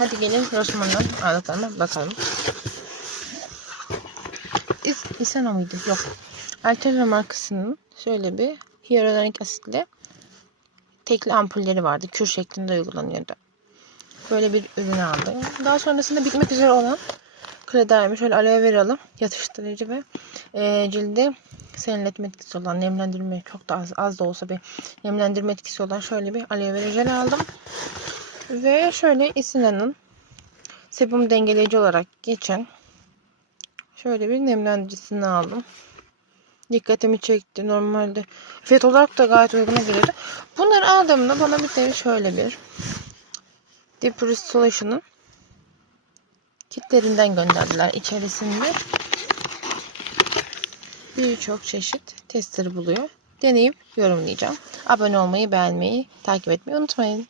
Hadi gelin Rossmann'dan aldıklarıma bakalım. İs Isena mıydı? Yok. Altera markasının şöyle bir hyaluronik asitle tekli ampulleri vardı. Kür şeklinde uygulanıyordu. Böyle bir ürün aldım. Daha sonrasında bitmek üzere olan Kredermi şöyle aloe veralı yatıştırıcı ve e, cilde serinletme etkisi olan nemlendirme çok da az, az da olsa bir nemlendirme etkisi olan şöyle bir aloe vera jel aldım. Ve şöyle Isina'nın sebum dengeleyici olarak geçen şöyle bir nemlendiricisini aldım. Dikkatimi çekti. Normalde fiyat olarak da gayet uyguna geliyordu. Bunları aldığımda bana bir de şöyle bir Deep Solution'ın kitlerinden gönderdiler. İçerisinde birçok çeşit testleri buluyor. Deneyip yorumlayacağım. Abone olmayı, beğenmeyi, takip etmeyi unutmayın.